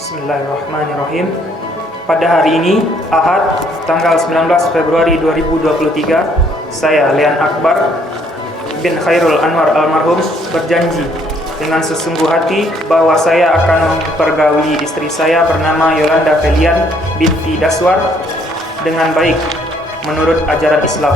Bismillahirrahmanirrahim. Pada hari ini, Ahad, tanggal 19 Februari 2023, saya, Lean Akbar bin Khairul Anwar almarhum, berjanji dengan sesungguh hati bahwa saya akan mempergauli istri saya bernama Yolanda Felian binti Daswar dengan baik menurut ajaran Islam.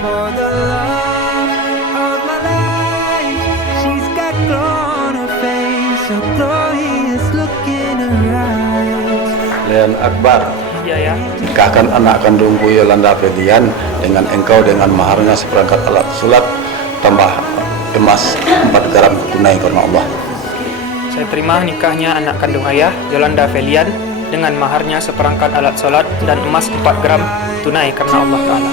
For the love of my life, she's got glow on her face, so glorious look in her eyes. Lean Akbar, Iya ya. nikahkan anak kandungku Yolanda Felian dengan engkau dengan maharnya seperangkat alat sholat tambah emas 4 gram tunai karena Allah. Saya terima nikahnya anak kandung ayah, Yolanda Felian, dengan maharnya seperangkat alat sholat dan emas 4 gram tunai karena Allah Ta'ala.